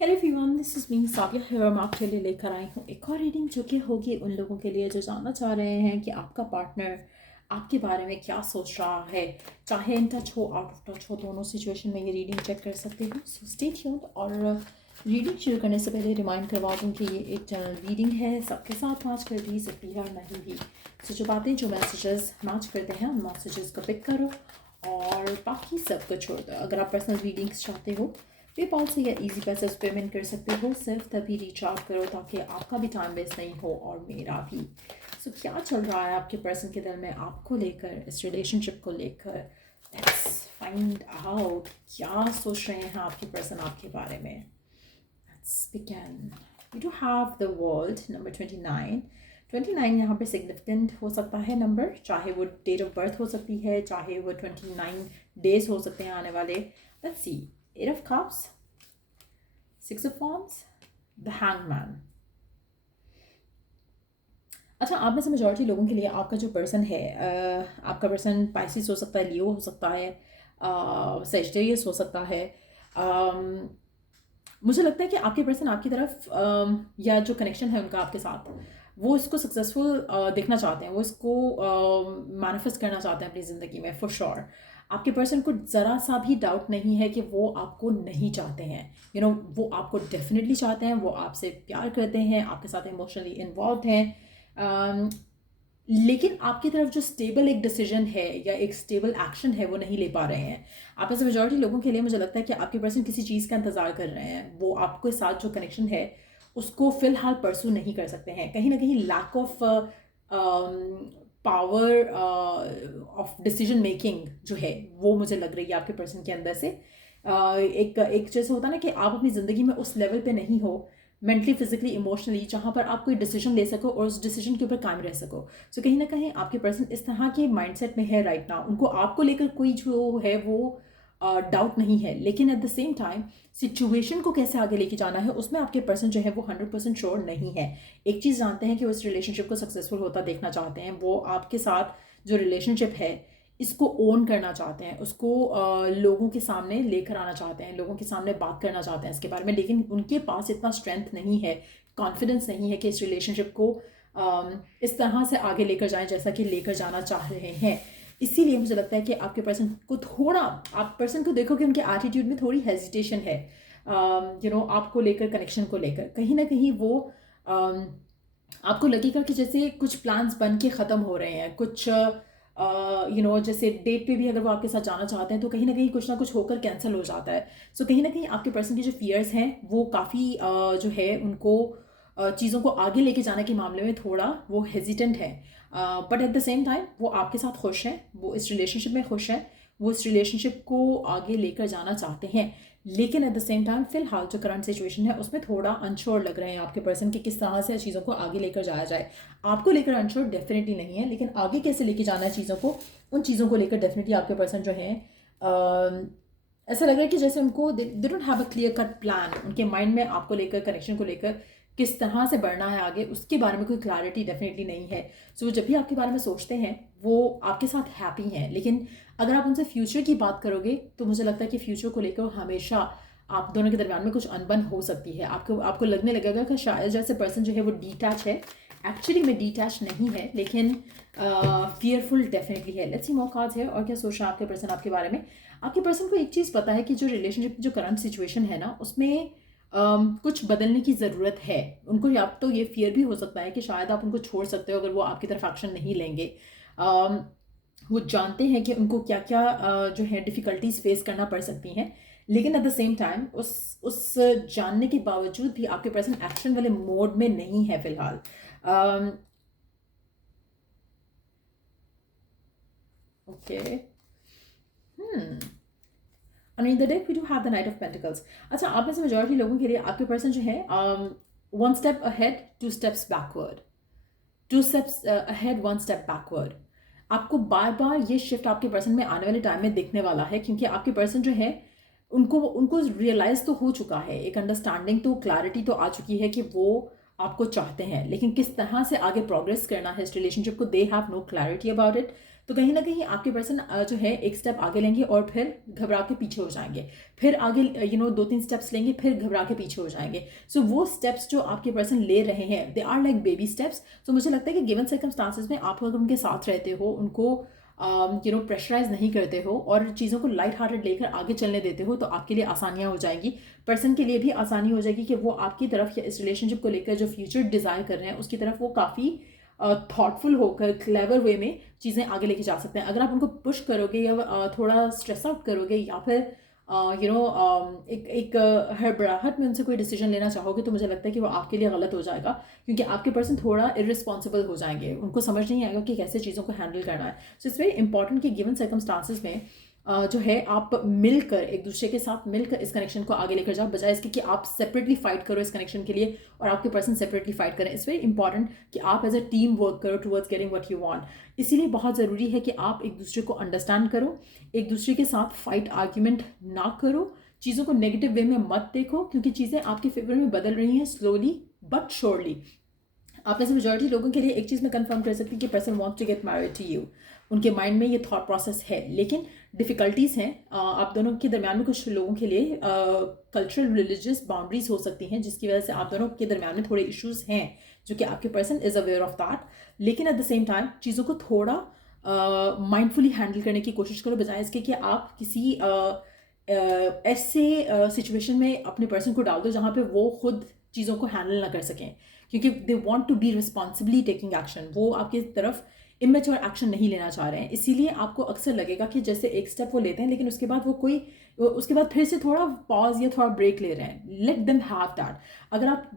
Hello everyone, this is me Sabiya here. मैं आपके लिए लेकर आई हूँ एक और रीडिंग जो कि होगी उन लोगों के लिए जो जानना चाह रहे हैं कि आपका पार्टनर आपके बारे में क्या सोच रहा है। चाहे इन टच हो, आउट ऑफ टच हो, दोनों सिचुएशन में ये रीडिंग चेक कर सकते हो। So stay tuned. और रीडिंग शुरू करने से पहले रिमाइंड करवा दूँ कि ये एक जनरल रीडिंग है, सबके साथ मैच कर भी सकती है और नहीं भी। सो जो बातें, जो मैसेजेस मैच करते हैं उन मैसेजेस को पिक करो और बाकी सब को छोड़ दो। अगर आप पर्सनल रीडिंग्स चाहते हो, पेपाल से या इजी पैसे पेमेंट कर सकते हो। सिर्फ तभी रीच आउट करो ताकि आपका भी टाइम वेस्ट नहीं हो और मेरा भी। सो क्या चल रहा है आपके पर्सन के दिल में आपको लेकर, इस रिलेशनशिप को लेकर। लेट्स फाइंड आउट क्या सोच रहे हैं आपके पर्सन आपके बारे में। Let's begin. You do have the world number 29। 29 यहाँ पे सिग्निफिकेंट हो सकता है नंबर, चाहे वो डेट ऑफ बर्थ हो सकती है, चाहे वो 29 डेज हो सकते हैं आने वाले। Let's see. Eight of Cups, Six of Wands, The Hanged Man। अच्छा, आप में से मेजॉरिटी लोगों के लिए आपका जो पर्सन है, आपका पर्सन पाइसिस हो सकता है, लियो हो सकता है, सेजिटेरियस हो सकता है। मुझे लगता है कि आपके पर्सन आपकी तरफ या जो कनेक्शन है उनका आपके साथ, वो इसको सक्सेसफुल देखना चाहते हैं, वो इसको मैनिफेस्ट करना चाहते हैं अपनी ज़िंदगी में फॉर श्योर। आपके पर्सन को ज़रा सा भी डाउट नहीं है कि वो आपको नहीं चाहते हैं। वो आपको डेफिनेटली चाहते हैं, वो आपसे प्यार करते हैं, आपके साथ इमोशनली इन्वॉल्व हैं। लेकिन आपकी तरफ जो स्टेबल एक डिसीजन है या एक स्टेबल एक्शन है वो नहीं ले पा रहे हैं। आप में से मेजॉरिटी लोगों के लिए मुझे लगता है कि आपके पर्सन किसी चीज़ का इंतज़ार कर रहे हैं। वो आपके साथ जो कनेक्शन है उसको फ़िलहाल परसू नहीं कर सकते हैं। कहीं ना कहीं lack of power of decision making जो है वो मुझे लग रही है आपके पर्सन के अंदर से। एक एक जैसे होता है ना कि आप अपनी ज़िंदगी में उस लेवल पे नहीं हो, मेंटली, फिजिकली, इमोशनली, जहाँ पर आप कोई डिसीजन ले सको और उस डिसीजन के ऊपर कायम रह सको। सो कहीं ना कहीं आपके पर्सन इस तरह के माइंडसेट में है राइट नाउ। उनको आपको लेकर कोई जो है वो डाउट नहीं है, लेकिन at the same time situation को कैसे आगे लेके जाना है उसमें आपके पर्सन जो है वो 100% श्योर नहीं है। एक चीज़ जानते हैं कि वो इस रिलेशनशिप को सक्सेसफुल होता देखना चाहते हैं। वो आपके साथ जो रिलेशनशिप है इसको ओन करना चाहते हैं, उसको लोगों के सामने लेकर आना चाहते हैं, लोगों के सामने बात करना चाहते हैं इसके बारे में। लेकिन उनके पास इतना स्ट्रेंथ नहीं है, कॉन्फिडेंस नहीं है कि इस रिलेशनशिप को इस तरह से आगे लेकर जाएं जैसा कि लेकर जाना चाह रहे हैं। इसीलिए मुझे लगता है कि आपके पर्सन को थोड़ा, आप पर्सन को देखो कि उनके एटीट्यूड में थोड़ी हेजिटेशन है। आपको लेकर, कनेक्शन को लेकर कहीं ना कहीं वो आपको लगेगा कि जैसे कुछ प्लान्स बन के ख़त्म हो रहे हैं, कुछ जैसे डेट पे भी अगर वो आपके साथ जाना चाहते हैं तो कहीं ना कहीं कुछ ना कुछ होकर कैंसिल हो जाता है। सो कहीं ना कहीं आपके पर्सन के जो फियर्स हैं वो काफ़ी जो है उनको चीज़ों को आगे लेके जाने के मामले में थोड़ा वो हेजिटेंट है। But at the same time वो आपके साथ खुश हैं, वो इस रिलेशनशिप में खुश हैं, वो इस रिलेशनशिप को आगे लेकर जाना चाहते हैं। लेकिन एट द सेम टाइम फिलहाल जो करंट सिचुएशन है उसमें थोड़ा अनश्योर लग रहे हैं आपके पर्सन कि किस तरह से चीज़ों को आगे लेकर जाया जाए। आपको लेकर अनश्योर डेफिनेटली नहीं है, लेकिन आगे कैसे लेके जाना है चीज़ों को, उन चीज़ों को लेकर डेफिनेटली आपके पर्सन जो है ऐसा लग रहा है कि जैसे उनको they don't have a clear cut plan. उनके माइंड में आपको लेकर, कनेक्शन को लेकर किस तरह से बढ़ना है आगे उसके बारे में कोई क्लैरिटी डेफिनेटली नहीं है। सो जब भी आपके बारे में सोचते हैं वो आपके साथ हैप्पी हैं, लेकिन अगर आप उनसे फ्यूचर की बात करोगे तो मुझे लगता है कि फ्यूचर को लेकर हमेशा आप दोनों के दरमियान में कुछ अनबन हो सकती है। आपको आपको लगने लगेगा कि शायद जैसे पर्सन जो है वो डिटैच है। एक्चुअली में डिटैच नहीं है, लेकिन फियरफुल डेफिनेटली है। लेट्स सी मोर कार्ड्स है और क्या सोच रहा है आपके पर्सन आपके बारे में। आपके पर्सन को एक चीज़ पता है कि जो रिलेशनशिप जो करंट सिचुएशन है ना उसमें कुछ बदलने की ज़रूरत है। उनको या तो ये फियर भी हो सकता है कि शायद आप उनको छोड़ सकते हो अगर वो आपकी तरफ एक्शन नहीं लेंगे। वो जानते हैं कि उनको क्या क्या जो है डिफ़िकल्टीज फेस करना पड़ सकती हैं, लेकिन एट द सेम टाइम उस जानने के बावजूद भी आपके पर्सन एक्शन वाले मोड में नहीं है फिलहाल। Okay. And in the deck we do have the Knight of Pentacles। अच्छा, आप में से मेजॉरिटी लोगों के लिए आपके पर्सन जो है one step ahead, two steps backward, two steps ahead, one step backward. आपको बार बार ये शिफ्ट आपके पर्सन में आने वाले टाइम में दिखने वाला है, क्योंकि आपके पर्सन जो है उनको उनको रियलाइज तो हो चुका है, एक अंडरस्टैंडिंग तो, क्लैरिटी तो आ चुकी है कि वो आपको चाहते हैं, लेकिन किस तरह से आगे प्रोग्रेस करना है इस रिलेशनशिप को, they have no clarity about it. तो कहीं ना कहीं आपके पर्सन जो है एक स्टेप आगे लेंगे और फिर घबरा के पीछे हो जाएंगे, फिर आगे 2-3 स्टेप्स लेंगे, फिर घबरा के पीछे हो जाएंगे। सो वो स्टेप्स जो आपके पर्सन ले रहे हैं, they are like baby steps. तो मुझे लगता है कि गिवन सर्कमस्टांसेस में आप अगर उनके साथ रहते हो, उनको प्रेशराइज नहीं करते हो और चीज़ों को लाइट हार्टेड लेकर आगे चलने देते हो, तो आपके लिए आसानियाँ हो जाएंगी। पर्सन के लिए भी आसानी हो जाएगी कि वो आपकी तरफ या इस रिलेशनशिप को लेकर जो फ्यूचर डिज़ायर कर रहे हैं उसकी तरफ वो काफ़ी थॉटफुल होकर क्लेवर वे में चीज़ें आगे लेके जा सकते हैं। अगर आप उनको पुश करोगे या थोड़ा स्ट्रेस आउट करोगे या फिर एक हड़बड़ाहट में उनसे कोई डिसीजन लेना चाहोगे, तो मुझे लगता है कि वो आपके लिए गलत हो जाएगा, क्योंकि आपके पर्सन थोड़ा इररिस्पॉन्सिबल हो जाएंगे, उनको समझ नहीं आएगा कि कैसे चीज़ों को हैंडल करना है। सो इट्स वेरी इंपॉर्टेंट कि गिवन सर्कमस्टांसेस में जो है आप मिलकर, एक दूसरे के साथ मिलकर इस कनेक्शन को आगे लेकर जाओ, बजाय इसके कि आप सेपरेटली फाइट करो इस कनेक्शन के लिए और आपके पर्सन सेपरेटली फाइट करें। इट्स वेरी इंपॉर्टेंट कि आप एज अ टीम वर्क करो towards getting what you want. इसीलिए बहुत ज़रूरी है कि आप एक दूसरे को अंडरस्टैंड करो, एक दूसरे के साथ फाइट आर्ग्यूमेंट ना करो, चीज़ों को नेगेटिव वे में मत देखो, क्योंकि चीज़ें आपके फेवर में बदल रही हैं स्लोली बट श्योरली। आप में से मेजॉरिटी लोगों के लिए एक चीज़ मैं कंफर्म कर सकती हूँ कि person wants to get married to you, उनके माइंड में ये थॉट प्रोसेस है, लेकिन डिफ़िकल्टीज़ हैं आप दोनों के दरमियान में। कुछ लोगों के लिए कल्चरल रिलीजियस बाउंड्रीज हो सकती हैं, जिसकी वजह से आप दोनों के दरमियान में थोड़े इश्यूज़ हैं, जो कि आपके person is aware of that. लेकिन एट द सेम टाइम चीज़ों को थोड़ा माइंडफुली हैंडल करने की कोशिश करो, बजाय इसके कि आप किसी ऐसे सिचुएशन में अपने पर्सन को डाल दो जहाँ पे वो खुद चीज़ों को हैंडल ना कर सकें, क्योंकि they want to be responsibly taking action. वो आपकी तरफ इमेच्योर एक्शन नहीं लेना चाह रहे हैं, इसीलिए आपको अक्सर लगेगा कि जैसे एक स्टेप वो लेते हैं, लेकिन उसके बाद फिर से थोड़ा पॉज या थोड़ा ब्रेक ले रहे हैं। Let them have that. अगर आप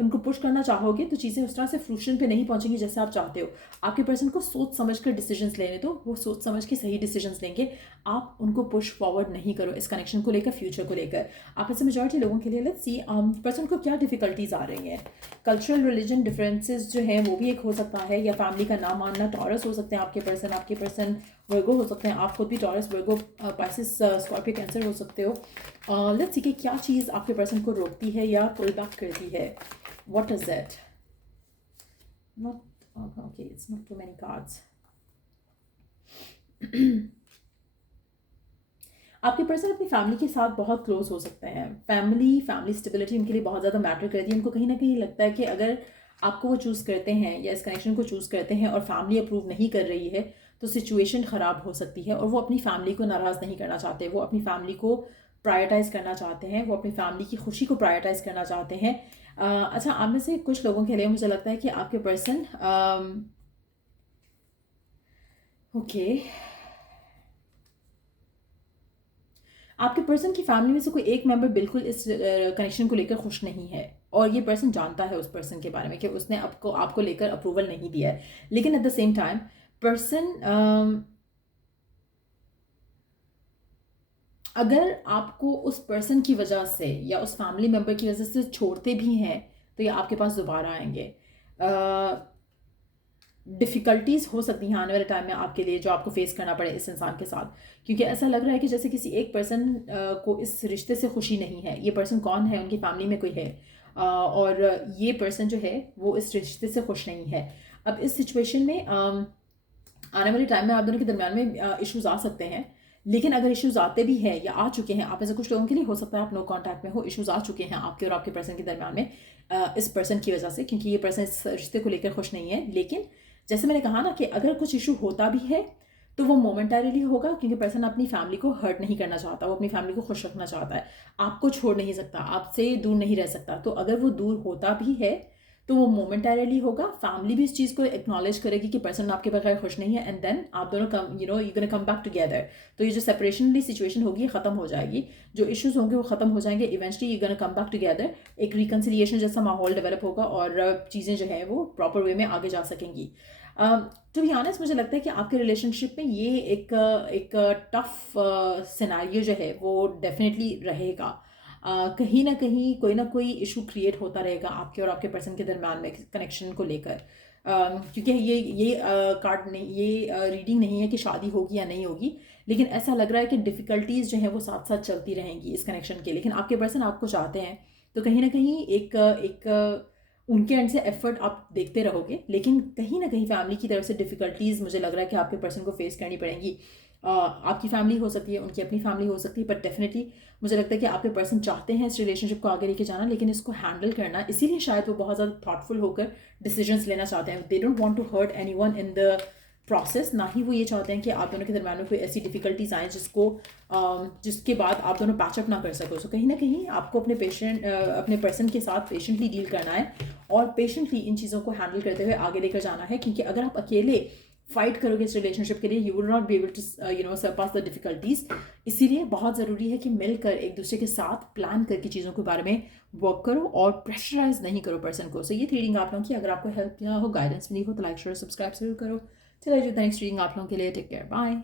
उनको पुश करना चाहोगे तो चीज़ें उस तरह से फ्रूशन पे नहीं पहुंचेंगी जैसे आप चाहते हो। आपके पर्सन को सोच समझ कर डिसीजंस लेने दो, वो सोच समझ के सही डिसीजंस लेंगे। आप उनको पुश फॉरवर्ड नहीं करो इस कनेक्शन को लेकर, फ्यूचर को लेकर। आप ऐसे मेजॉरिटी लोगों के लिए लेट्स सी पर्सन को क्या डिफिकल्टीज आ रही हैं। कल्चरल रिलीजन डिफरेंसेस जो है वो भी एक हो सकता है, या फैमिली का ना मानना। टॉरस हो सकते हैं आपके पर्सन वर्गो हो सकते हैं, आप खुद भी टॉरस, वर्गो, पाइसेस, स्कॉर्पियो, कैंसर हो सकते हो। लेट्स सी कि क्या चीज़ आपके पर्सन को रोकती है या पुल बैक करती है। What is that? Not okay, it's not too many cards. आपके पर्सन अपनी फैमिली के साथ बहुत क्लोज हो सकते हैं। फैमिली स्टेबिलिटी उनके लिए बहुत ज़्यादा मैटर करती है। उनको कहीं ना कहीं लगता है कि अगर आपको वो चूज़ करते हैं या इस कनेक्शन को चूज़ करते हैं और फैमिली अप्रूव नहीं कर रही है, तो सिचुएशन ख़राब हो सकती है, और वो अपनी फैमिली को नाराज़ नहीं करना चाहते। वो अपनी फैमिली को प्रायोरिटाइज़ करना चाहते हैं, वो अपनी फैमिली की खुशी को प्रायोरिटाइज़ करना चाहते हैं। अच्छा, आप में से कुछ लोगों के लिए मुझे लगता है कि आपके पर्सन ओके आपके पर्सन की फैमिली में से कोई एक मेंबर बिल्कुल इस कनेक्शन को लेकर खुश नहीं है, और ये पर्सन जानता है उस पर्सन के बारे में कि उसने आपको लेकर अप्रूवल नहीं दिया है। लेकिन at the same time person अगर आपको उस पर्सन की वजह से या उस फैमिली मेम्बर की वजह से छोड़ते भी हैं, तो ये आपके पास दोबारा आएंगे। डिफ़िकल्टीज़ हो सकती हैं आने वाले टाइम में आपके लिए, जो आपको फेस करना पड़े इस इंसान के साथ, क्योंकि ऐसा लग रहा है कि जैसे किसी एक पर्सन को इस रिश्ते से खुशी नहीं है। ये पर्सन कौन है? उनकी फैमिली में कोई है, और ये पर्सन जो है वो इस रिश्ते से खुश नहीं है। अब इस सिचुएशन में आने वाले टाइम में आप दोनों के दरमियान में इश्यूज़ आ सकते हैं। लेकिन अगर इश्यूज़ आते भी हैं या आ चुके हैं, आप ऐसे कुछ लोगों के लिए हो सकता है आप नो कांटेक्ट में हो, इश्यूज़ आ चुके हैं आपके और आपके पर्सन के दरमियान में इस पर्सन की वजह से, क्योंकि ये पर्सन इस रिश्ते को लेकर खुश नहीं है। लेकिन जैसे मैंने कहा ना कि अगर कुछ इशू होता भी है तो वो मोमेंटरीली होगा, क्योंकि पर्सन अपनी फैमिली को हर्ट नहीं करना चाहता, वो अपनी फैमिली को खुश रखना चाहता है, आपको छोड़ नहीं सकता, आपसे दूर नहीं रह सकता। तो अगर वो दूर होता भी है तो वो मोमेंटरीली होगा। फैमिली भी इस चीज़ को एक्नॉलेज करेगी कि पर्सन आपके बगैर खुश नहीं है, एंड देन आप दोनों you gonna come back together. तो ये जो सेपरेशन वाली सिचुएशन होगी ये ख़त्म हो जाएगी, जो इश्यूज होंगे वो ख़त्म हो जाएंगे। Eventually you gonna come back together, एक रिकन्सिलिएशन जैसा माहौल डेवलप होगा और चीज़ें जो है वो प्रॉपर वे में आगे जा सकेंगी। टू बी ऑनेस्ट, मुझे लगता है कि आपके रिलेशनशिप में ये एक टफ सिनेरियो जो है वो डेफिनेटली रहेगा। कहीं ना कहीं कोई ना कोई इशू क्रिएट होता रहेगा आपके और आपके पर्सन के दरम्यान में कनेक्शन को लेकर, क्योंकि ये कार्ड नहीं, ये रीडिंग नहीं है कि शादी होगी या नहीं होगी, लेकिन ऐसा लग रहा है कि डिफ़िकल्टीज़ जो हैं वो साथ साथ चलती रहेंगी इस कनेक्शन के। लेकिन आपके पर्सन आपको चाहते हैं, तो कहीं ना कहीं एक उनके एंड से एफर्ट आप देखते रहोगे, लेकिन कहीं ना कहीं फैमिली की तरफ से डिफ़िकल्टीज़ मुझे लग रहा है कि आपके पर्सन को फेस करनी पड़ेंगी। आपकी फैमिली हो सकती है, उनकी अपनी फैमिली हो सकती है, बट डेफिनेटली मुझे लगता है कि आपके पर्सन चाहते हैं इस रिलेशनशिप को आगे लेके जाना, लेकिन इसको हैंडल करना, इसीलिए शायद वो बहुत ज़्यादा थॉटफुल होकर डिसीजंस लेना चाहते हैं। They don't want to hurt anyone in the process, ना ही वो ये चाहते हैं कि आप दोनों के दरम्यान में कोई ऐसी डिफ़िकल्टीज आएँ जिसके बाद आप दोनों पैचअप ना कर सको। सो कहीं ना कहीं आपको अपने पर्सन के साथ पेशेंटली डील करना है और पेशेंटली इन चीज़ों को हैंडल करते हुए आगे लेकर जाना है, क्योंकि अगर आप अकेले फाइट करोगे इस रिलेशनशिप के लिए, you will not be able to surpass the difficulties. इसीलिए बहुत ज़रूरी है कि मिलकर एक दूसरे के साथ प्लान करके चीज़ों के बारे में वर्क करो और प्रेशराइज नहीं करो पर्सन को। सो ये रीडिंग आप लोगों की अगर आपको हेल्प किया हो, गाइडेंस मिली हो, तो लाइक शेयर सब्सक्राइब जरूर करो। चलिए नेक्स्ट रीडिंग आप लोगों के लिए, टेक केयर, बाय।